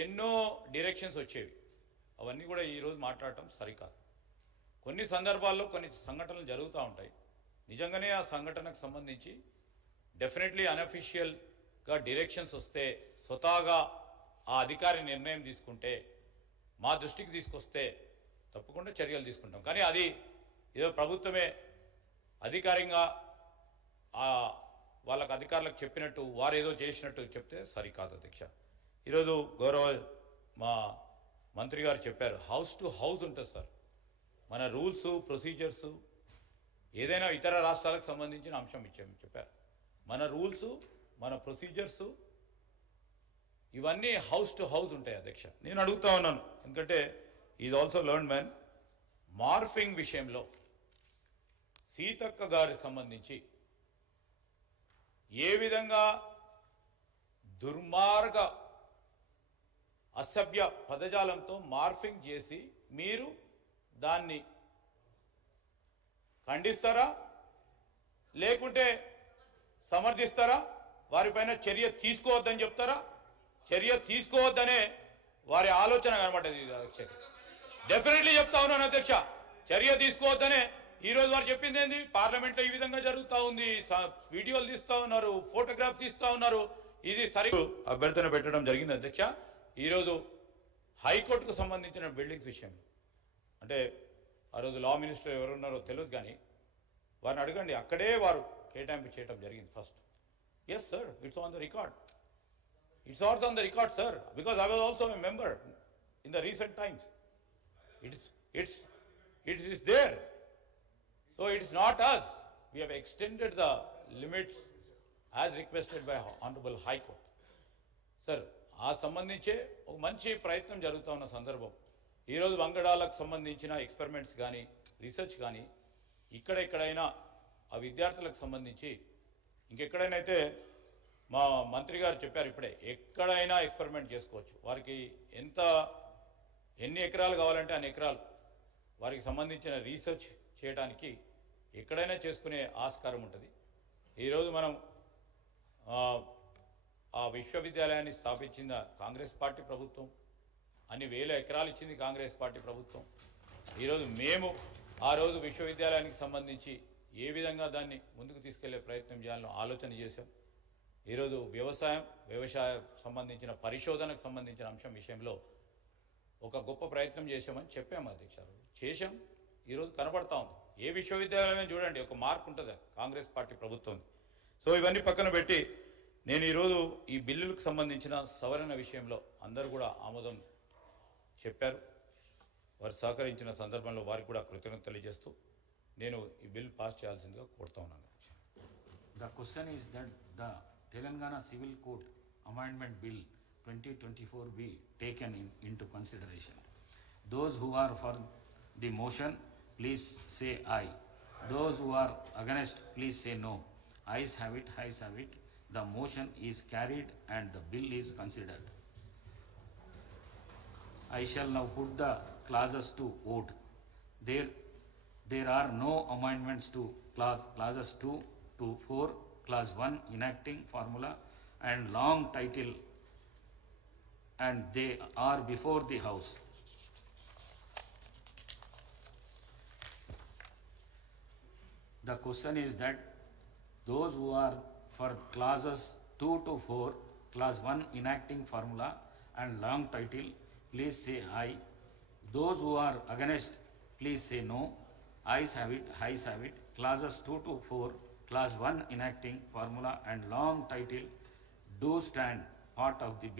ఎన్నో డైరెక్షన్స్ వచ్చేవి. అవన్నీ కూడా ఈరోజు మాట్లాడటం సరికాదు. కొన్ని సందర్భాల్లో కొన్ని సంఘటనలు జరుగుతూ ఉంటాయి. నిజంగానే ఆ సంఘటనకు సంబంధించి డెఫినెట్లీ అన్అఫీషియల్గా డైరెక్షన్స్ వస్తే స్వతహాగా ఆ అధికారి నిర్ణయం తీసుకుంటే మా దృష్టికి తీసుకొస్తే తప్పకుండా చర్యలు తీసుకుంటాం. కానీ అది ఏదో ప్రభుత్వమే అధికారికంగా వాళ్ళకి అధికారులకు చెప్పినట్టు వారు ఏదో చేసినట్టు చెప్తే సరికాదు అధ్యక్ష. ఈరోజు గౌరవ మా మంత్రి గారు చెప్పారు, హౌస్ టు హౌస్ ఉంటుంది సార్. మన రూల్స్ ప్రొసీజర్స్ ఏదైనా ఇతర రాష్ట్రాలకు సంబంధించిన అంశం చెప్పారు. మన రూల్స్ మన ప్రొసీజర్స్ ఇవన్నీ హౌస్ టు హౌస్ ఉంటాయి అధ్యక్ష. నేను అడుగుతా ఉన్నాను, ఎందుకంటే ఇది ఆల్సో లెర్న్ మ్యాన్. మార్ఫింగ్ విషయంలో సీతక్క గారికి సంబంధించి ఏ విధంగా దుర్మార్గ అసభ్య పదజాలంతో మార్ఫింగ్ చేసి మీరు దాన్ని ఖండిస్తారా లేకుంటే సమర్థిస్తారా? వారిపైన చర్య తీసుకోవద్దని చెప్తారా? చర్య తీసుకోవద్దనే వారి ఆలోచన కనబడ్డ అధ్యక్ష. డెఫినెట్లీ చెప్తా ఉన్నాను అధ్యక్ష, చర్య తీసుకోవద్దనే ఈరోజు వారు చెప్పింది ఏంది? పార్లమెంట్లో ఈ విధంగా జరుగుతూ ఉంది, వీడియోలు తీస్తూ ఉన్నారు, ఫోటోగ్రాఫ్ తీస్తూ ఉన్నారు. ఇది సరి అభ్యర్థన పెట్టడం జరిగింది అధ్యక్ష. ఈరోజు హైకోర్టుకు సంబంధించిన బిల్డింగ్స్ విషయంలో అంటే ఆ రోజు లా మినిస్టర్ ఎవరున్నారో తెలియదు, కానీ వారిని అడగండి, అక్కడే వారు కేటాయింపు చేయడం జరిగింది first. Yes sir, it's on the record. It's not on the record, sir, because I was also a member in the recent times. It is there. So it is not us. We have extended the limits as requested by Honorable High Court. Sir, ఆ సంబంధించే ఒక మంచి ప్రయత్నం జరుగుతూ ఉన్న సందర్భం. ఈరోజు వంగడాలకు సంబంధించిన experiments కానీ రీసెర్చ్ కానీ ఎక్కడైనా ఆ విద్యార్థులకు సంబంధించి ఇంకెక్కడైనా అయితే మా మంత్రి గారు చెప్పారు ఇప్పుడే, ఎక్కడైనా ఎక్స్పెరిమెంట్ చేసుకోవచ్చు. వారికి ఎన్ని ఎకరాలు కావాలంటే అన్ని ఎకరాలు వారికి సంబంధించిన రీసెర్చ్ చేయడానికి ఎక్కడైనా చేసుకునే ఆస్కారం ఉంటుంది. ఈరోజు మనం ఆ విశ్వవిద్యాలయాన్ని స్థాపించిన కాంగ్రెస్ పార్టీ ప్రభుత్వం, అన్ని వేల ఎకరాలు ఇచ్చింది కాంగ్రెస్ పార్టీ ప్రభుత్వం. ఈరోజు మేము ఆ రోజు విశ్వవిద్యాలయానికి సంబంధించి ఏ విధంగా దాన్ని ముందుకు తీసుకెళ్లే ప్రయత్నం చేయాలని ఆలోచన చేశాం. ఈరోజు వ్యవసాయ సంబంధించిన పరిశోధనకు సంబంధించిన అంశం విషయంలో ఒక గొప్ప ప్రయత్నం చేశామని చెప్పాము అధ్యక్ష. చేశాం, ఈరోజు కనబడతా ఉంది. ఏ విశ్వవిద్యాలయం చూడండి ఒక మార్క్ ఉంటుంది కాంగ్రెస్ పార్టీ ప్రభుత్వం. సో ఇవన్నీ పక్కన పెట్టి నేను ఈరోజు ఈ బిల్లులకు సంబంధించిన సవరణ విషయంలో అందరూ కూడా ఆమోదం చెప్పారు. వారు సహకరించిన సందర్భంలో వారికి కూడా కృతజ్ఞతలు తెలియజేస్తూ నేను ఈ బిల్ పాస్ చేయాల్సిందిగా కోరుతా ఉన్నాను. The question is that the Telangana Civil Code Amendment Bill 2024 be taken into consideration. Those who are for the motion, please say aye. Those who are against, please say no. Ayes have it, ayes have it. The motion is carried and the bill is considered. I shall now put the clauses to vote. There are no amendments to clauses 2 to 4, clause 1 enacting formula and long title, and they are before the house. The question is that those who are for clauses 2 to 4, clause 1 enacting formula and long title, please say aye. Those who are against, please say no. Ayes have it, ayes have it. Clauses 2 to 4, clause 1 enacting formula and long title do stand part of the